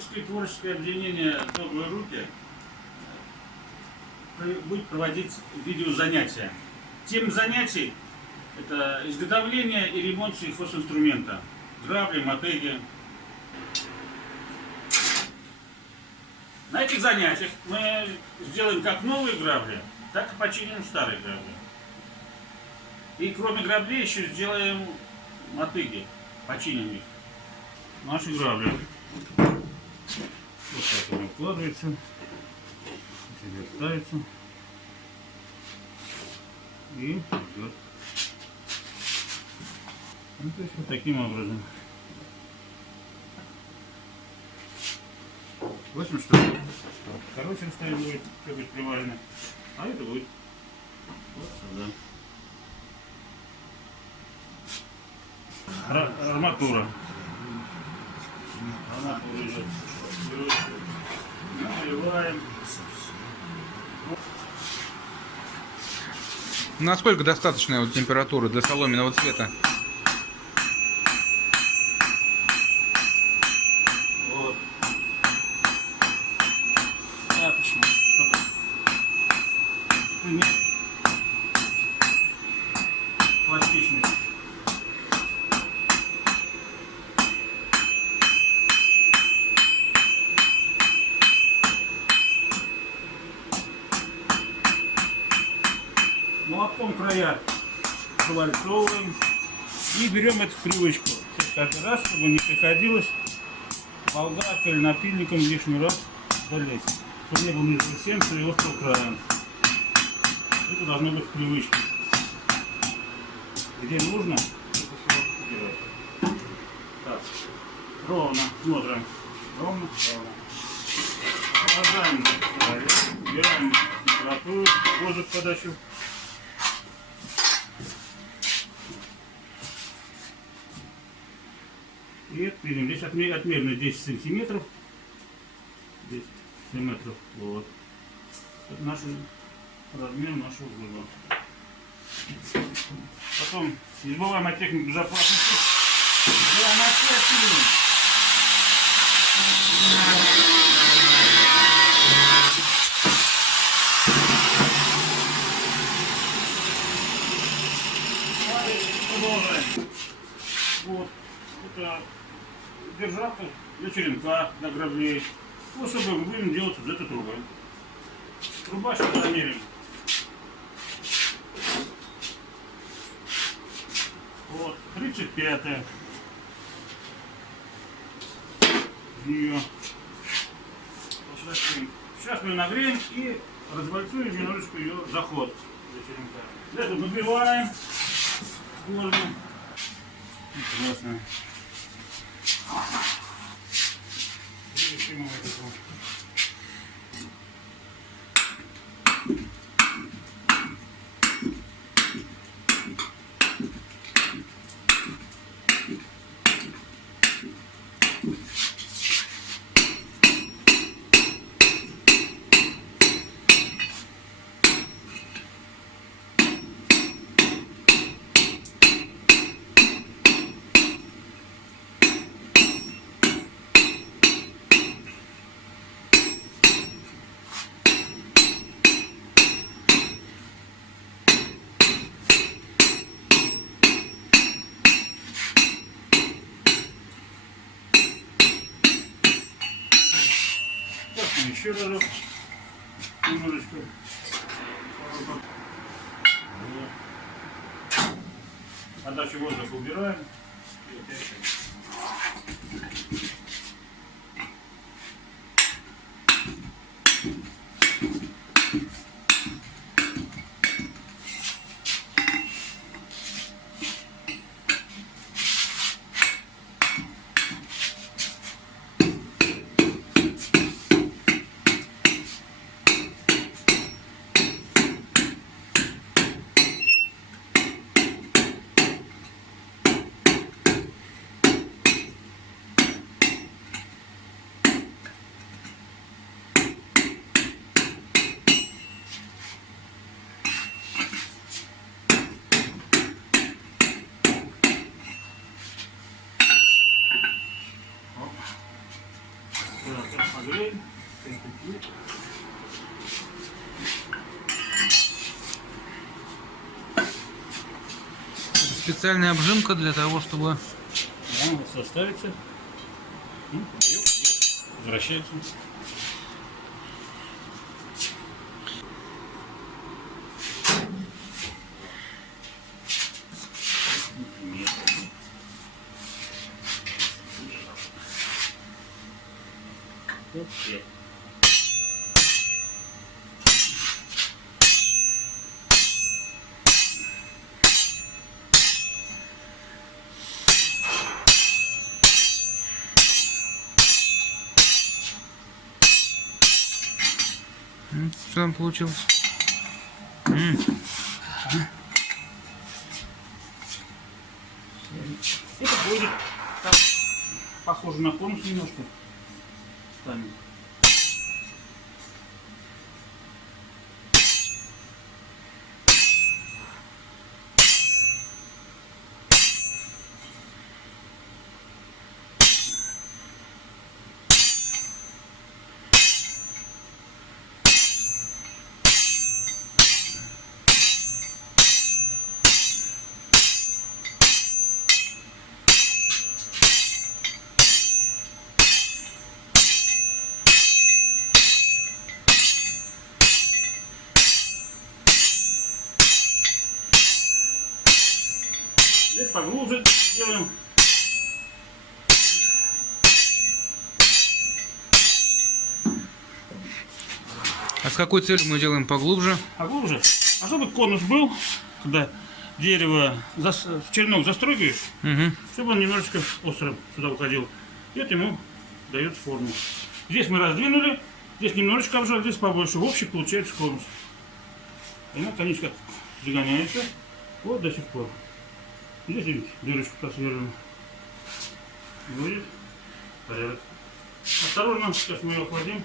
Любительское творческое объединение «Добрые руки» будет проводить видеозанятия. Тема занятий – это изготовление и ремонт сельхозинструмента, грабли, мотыги. На этих занятиях мы сделаем как новые грабли, так и починим старые грабли. И кроме граблей еще сделаем мотыги, починим их. Наши грабли. Вот так он укладывается, себе ставится и идет. Ну, то есть вот таким образом. 8 штук. Короче, стоит будет, все будет приварено. А это будет вот сюда. Арматура. Арматура идет. Наливаем. Насколько достаточная вот температура для соломенного цвета? Вот. Достаточно, чтобы иметь пластичность. Молотком края завальцовываем и берем эту привычку. Каждый раз, чтобы не приходилось болгаркой или напильником лишний раз залезть. Чтобы не было между всем своего края. Это должно быть привычка. Где нужно, это все делать. Так, ровно, смотрим. Ровно, ровно. Продолжаем края, убираем температуру, воздух подачу. И отмерим. Здесь отмерено 10 сантиметров. 10 сантиметров. Вот. Это наш размер нашего зуба. Потом не забываем о технике безопасности. Делаем отсечение. Продолжаем. Вот. Это держалка для черенка, для граблей. Вот чтобы мы будем делать из этой трубы. Труба сейчас замерим. Вот, 35-я. Ее. Сейчас мы нагреем и развальцуем немножечко ее заход для черенка. Для этого набиваем форму. Прекрасно. Еще разок, немножечко. Подачу воздуха убираем. специальная обжимка для того, чтобы... Да, вот составится. Ну, паёк, возвращается. Нет. Окей. Что там получилось? Это будет так, похоже на конус немножко. Станет. Здесь поглубже делаем. А с какой целью мы делаем поглубже? Поглубже. А чтобы конус был, когда дерево, черенок застрогаешь, чтобы он немножечко остро сюда уходил. И это ему дает форму. Здесь мы раздвинули, здесь немножечко обжали, здесь побольше. В общем получается конус. И она, конечно, загоняется вот до сих пор. Здесь, видите, дырочку просверлим. Будет порядок. Осторожно, сейчас мы ее охладим.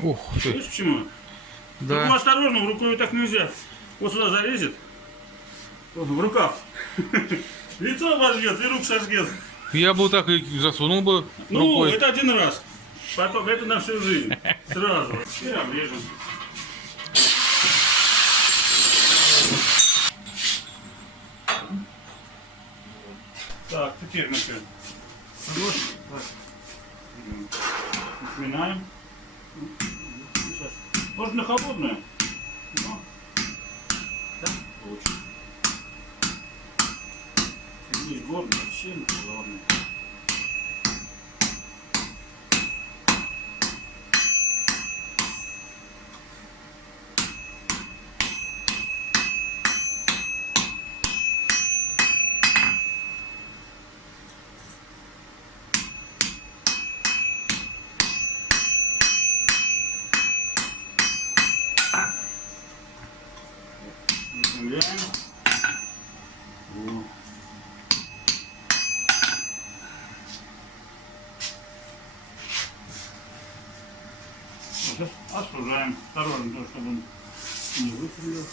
Ух ты. Видишь почему? Да. Ну, осторожно, рукой так нельзя. Вот сюда залезет. В рукав. Лицо обожгет и рук сожгет. Я бы так и засунул бы Ну, рукой. это один раз. Потом это на всю жизнь. Сразу. И обрежем. Так, теперь мы что? Сминаем. Сейчас. Можно холодную. Но так лучше. Здесь горно, чем главное. Выпрямляем. Сейчас остужаем. Осторожно, чтобы он не выпрямил.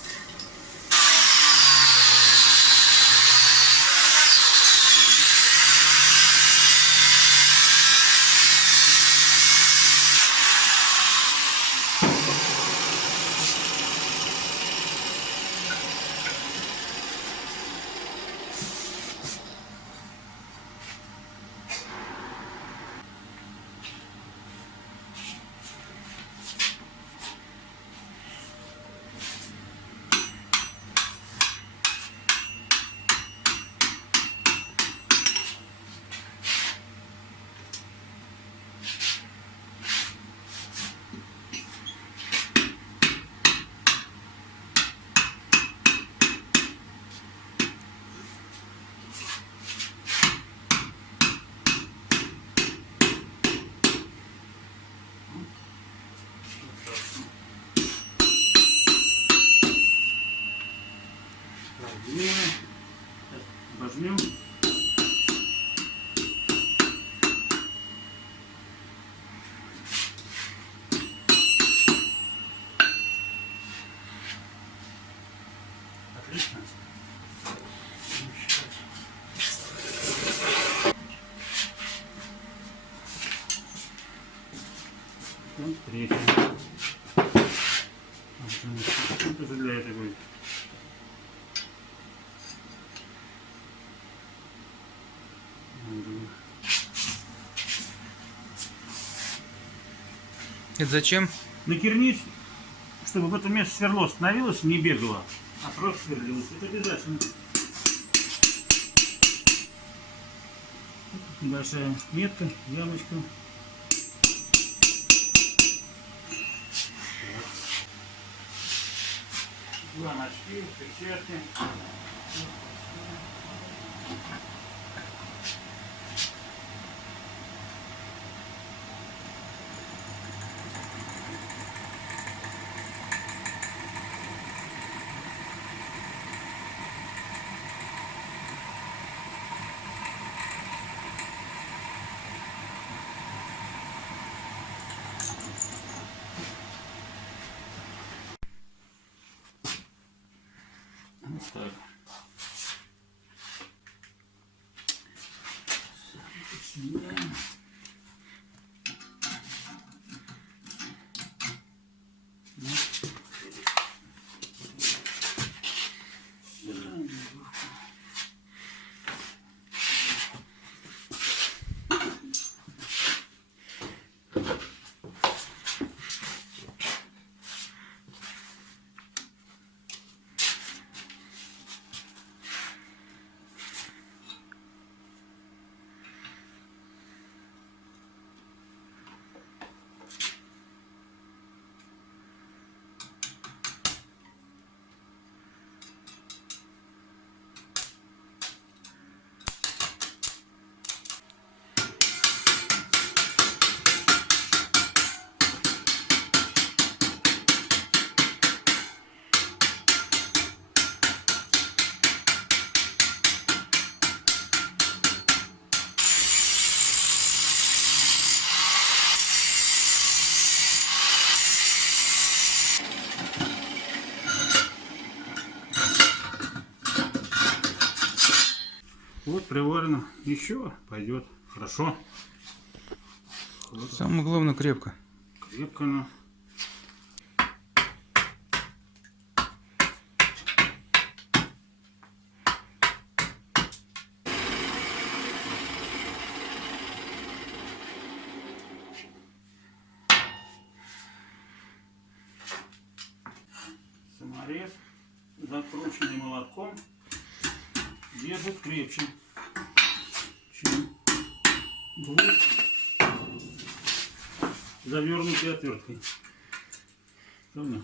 Возьмем. Отлично. Вот третий. Это же для этого будет. Это зачем? Накернить, чтобы в это место сверло становилось, не бегало, а просто сверлилось. Это обязательно. Небольшая метка, ямочка. Два носки, перчатки. Вот так. Снимаем. Вот приварено. Еще пойдет. Хорошо. Самое главное крепко. Крепко оно. Саморез, закрученный молотком, держит крепче, чем гвоздь, завернутый отверткой. Правильно?